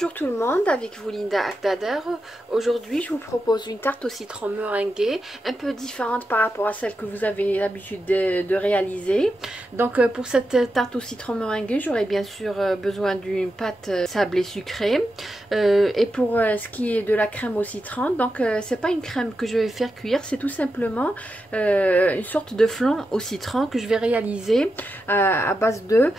Bonjour tout le monde, avec vous Linda Akdader. Aujourd'hui je vous propose une tarte au citron meringuée, un peu différente par rapport à celle que vous avez l'habitude de réaliser. Donc pour cette tarte au citron meringuée, j'aurai bien sûr besoin d'une pâte sablée sucrée. Et pour ce qui est de la crème au citron, donc c'est pas une crème que je vais faire cuire, c'est tout simplement une sorte de flan au citron que je vais réaliser à base de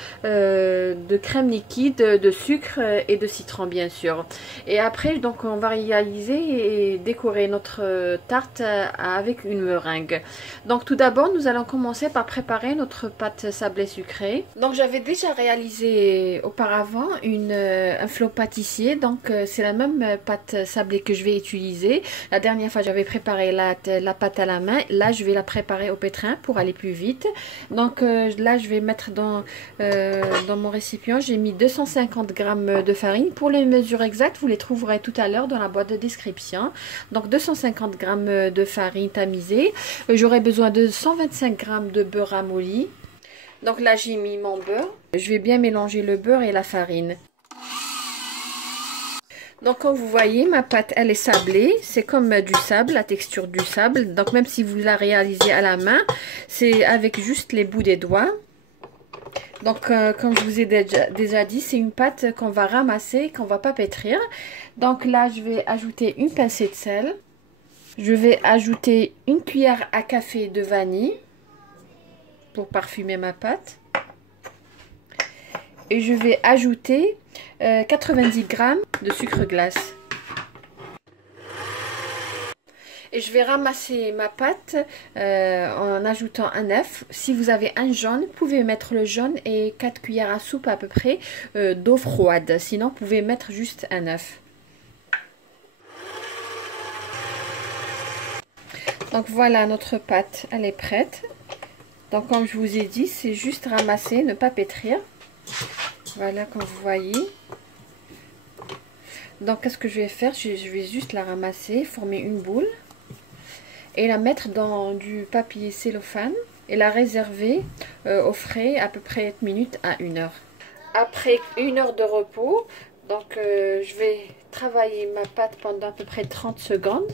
crème liquide, de sucre et de citron bien sûr. Et après donc on va réaliser et décorer notre tarte avec une meringue. Donc tout d'abord nous allons commencer par préparer notre pâte sablée sucrée. Donc j'avais déjà réalisé auparavant un flot pâtissier, donc c'est la même pâte sablée que je vais utiliser. La dernière fois j'avais préparé la pâte à la main, là je vais la préparer au pétrin pour aller plus vite. Donc là je vais mettre dans mon récipient, j'ai mis 250 g de farine. Pour les mesures exactes, vous les trouverez tout à l'heure dans la boîte de description. Donc 250 g de farine tamisée. J'aurai besoin de 125 g de beurre ramolli. Donc là j'ai mis mon beurre. Je vais bien mélanger le beurre et la farine. Donc comme vous voyez, ma pâte elle est sablée, c'est comme du sable, la texture du sable. Donc même si vous la réalisez à la main, c'est avec juste les bouts des doigts. Donc comme je vous ai déjà dit, c'est une pâte qu'on va ramasser, qu'on va pas pétrir. Donc là je vais ajouter une pincée de sel. Je vais ajouter une cuillère à café de vanille pour parfumer ma pâte. Et je vais ajouter 90 g de sucre glace. Et je vais ramasser ma pâte en ajoutant un œuf. Si vous avez un jaune, vous pouvez mettre le jaune et 4 cuillères à soupe à peu près d'eau froide. Sinon, vous pouvez mettre juste un œuf. Donc voilà, notre pâte, elle est prête. Donc comme je vous ai dit, c'est juste ramasser, ne pas pétrir. Voilà, comme vous voyez. Donc qu'est-ce que je vais faire? Je vais juste la ramasser, former une boule. Et la mettre dans du papier cellophane et la réserver au frais à peu près 1 minute à 1 heure. Après 1 heure de repos, donc je vais travailler ma pâte pendant à peu près 30 secondes.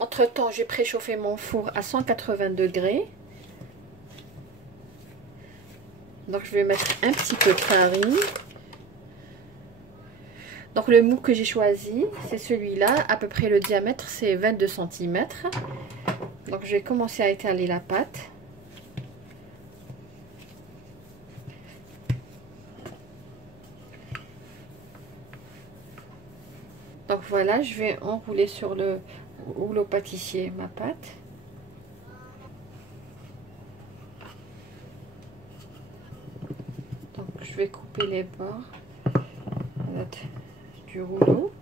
Entre temps, j'ai préchauffé mon four à 180 degrés. Donc je vais mettre un petit peu de farine. Donc le moule que j'ai choisi, c'est celui-là, à peu près le diamètre c'est 22 cm. Donc je vais commencer à étaler la pâte. Donc voilà, je vais enrouler sur le rouleau pâtissier ma pâte. Donc je vais couper les bords du rouleau.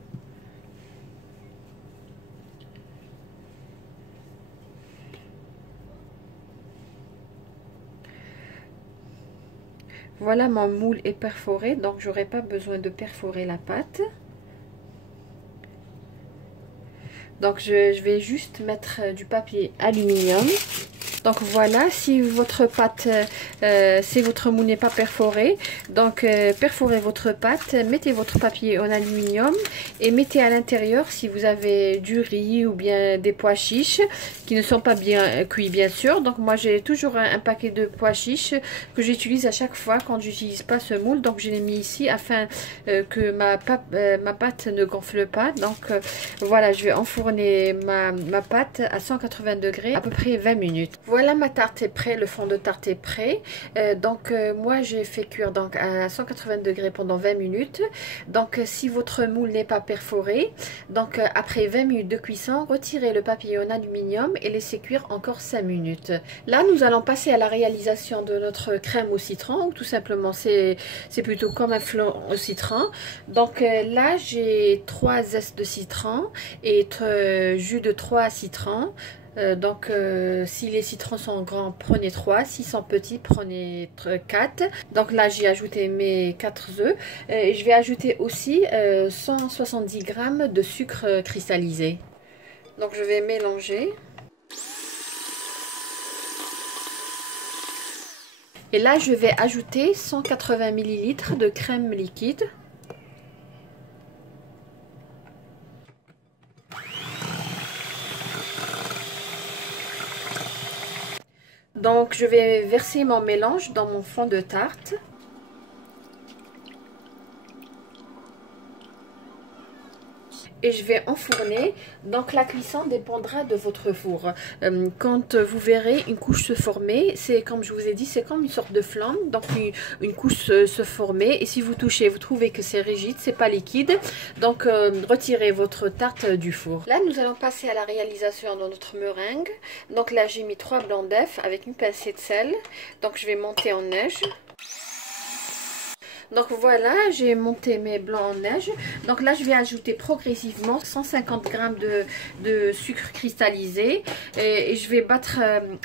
Voilà, mon moule est perforé, donc j'aurai pas besoin de perforer la pâte. Donc je vais juste mettre du papier aluminium. Donc voilà, si votre pâte, si votre moule n'est pas perforé, donc perforez votre pâte, mettez votre papier en aluminium et mettez à l'intérieur si vous avez du riz ou bien des pois chiches qui ne sont pas bien cuits bien sûr. Donc moi j'ai toujours un paquet de pois chiches que j'utilise à chaque fois quand j'utilise pas ce moule. Donc je l'ai mis ici afin que ma pâte ne gonfle pas. Donc voilà, je vais enfourner ma pâte à 180 degrés à peu près 20 minutes. Voilà, ma tarte est prête, le fond de tarte est prêt. Moi j'ai fait cuire donc à 180 degrés pendant 20 minutes. Donc si votre moule n'est pas perforé, donc après 20 minutes de cuisson, retirez le papier en aluminium et laissez cuire encore 5 minutes. Là nous allons passer à la réalisation de notre crème au citron, ou tout simplement c'est plutôt comme un flan au citron. Donc là j'ai 3 zestes de citron et jus de 3 citrons. Si les citrons sont grands, prenez 3, s'ils sont petits, prenez 4. Donc là j'ai ajouté mes 4 œufs et je vais ajouter aussi 170 g de sucre cristallisé. Donc je vais mélanger. Et là je vais ajouter 180 ml de crème liquide. je vais verser mon mélange dans mon fond de tarte. Et je vais enfourner. Donc la cuisson dépendra de votre four. Quand vous verrez une couche se former, c'est comme je vous ai dit, c'est comme une sorte de flamme. Donc une couche se former. Et si vous touchez, vous trouvez que c'est rigide, c'est pas liquide. Donc retirez votre tarte du four. Là nous allons passer à la réalisation de notre meringue. Donc là j'ai mis 3 blancs d'œufs avec une pincée de sel. Donc je vais monter en neige. Donc voilà, j'ai monté mes blancs en neige. Donc là, je vais ajouter progressivement 150 g de sucre cristallisé. Et je vais battre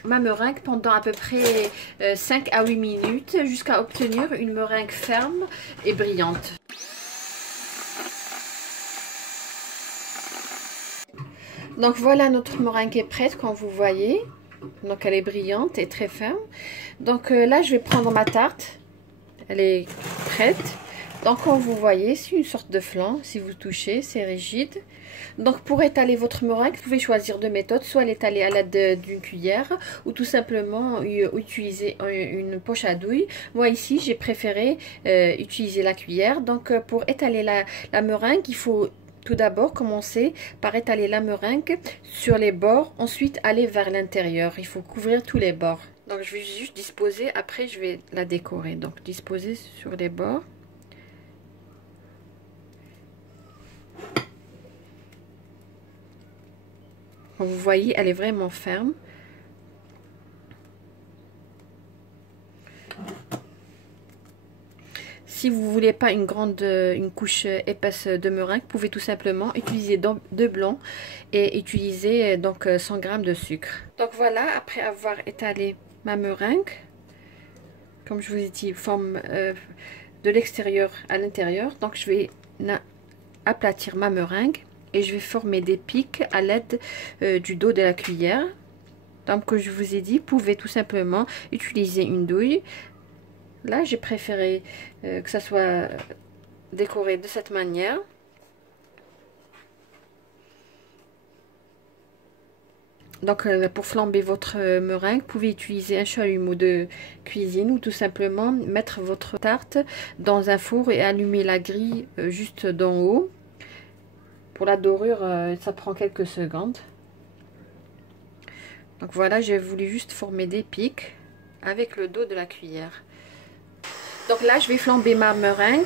ma meringue pendant à peu près 5 à 8 minutes jusqu'à obtenir une meringue ferme et brillante. Donc voilà, notre meringue est prête, comme vous voyez. Donc elle est brillante et très ferme. Donc là, je vais prendre ma tarte. Elle est prête. Donc comme vous voyez, c'est une sorte de flan. Si vous touchez, c'est rigide. Donc pour étaler votre meringue, vous pouvez choisir deux méthodes. Soit l'étaler à l'aide d'une cuillère ou tout simplement utiliser une poche à douille. Moi ici, j'ai préféré utiliser la cuillère. Donc pour étaler la meringue, il faut tout d'abord commencer par étaler la meringue sur les bords. Ensuite aller vers l'intérieur. Il faut couvrir tous les bords. Donc je vais juste disposer, après je vais la décorer. Donc disposer sur les bords. Comme vous voyez, elle est vraiment ferme. Si vous voulez pas une couche épaisse de meringue, vous pouvez tout simplement utiliser deux blancs et utiliser donc 100 g de sucre. Donc voilà, après avoir étalé ma meringue, comme je vous ai dit, forme de l'extérieur à l'intérieur. Donc je vais aplatir ma meringue et je vais former des pics à l'aide du dos de la cuillère. Donc comme je vous ai dit, vous pouvez tout simplement utiliser une douille. Là j'ai préféré que ça soit décoré de cette manière. Donc pour flamber votre meringue, vous pouvez utiliser un chalumeau de cuisine ou tout simplement mettre votre tarte dans un four et allumer la grille juste d'en haut. Pour la dorure, ça prend quelques secondes. Donc voilà, j'ai voulu juste former des pics avec le dos de la cuillère. Donc là, je vais flamber ma meringue.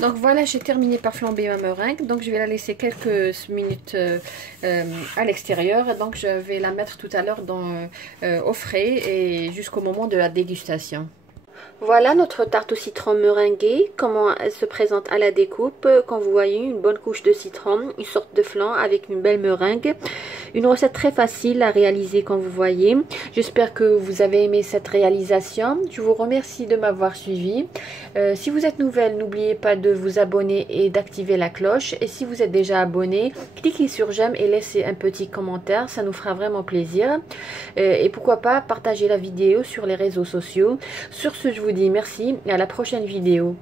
Donc voilà, j'ai terminé par flamber ma meringue. Donc je vais la laisser quelques minutes à l'extérieur. Donc je vais la mettre tout à l'heure au frais et jusqu'au moment de la dégustation. Voilà notre tarte au citron meringuée, comment elle se présente à la découpe. Quand vous voyez, une bonne couche de citron, une sorte de flan avec une belle meringue. Une recette très facile à réaliser comme vous voyez. J'espère que vous avez aimé cette réalisation. Je vous remercie de m'avoir suivi. Si vous êtes nouvelle, n'oubliez pas de vous abonner et d'activer la cloche. Et si vous êtes déjà abonné, cliquez sur j'aime et laissez un petit commentaire. Ça nous fera vraiment plaisir. Et pourquoi pas partager la vidéo sur les réseaux sociaux. Sur ce, je vous dis merci et à la prochaine vidéo.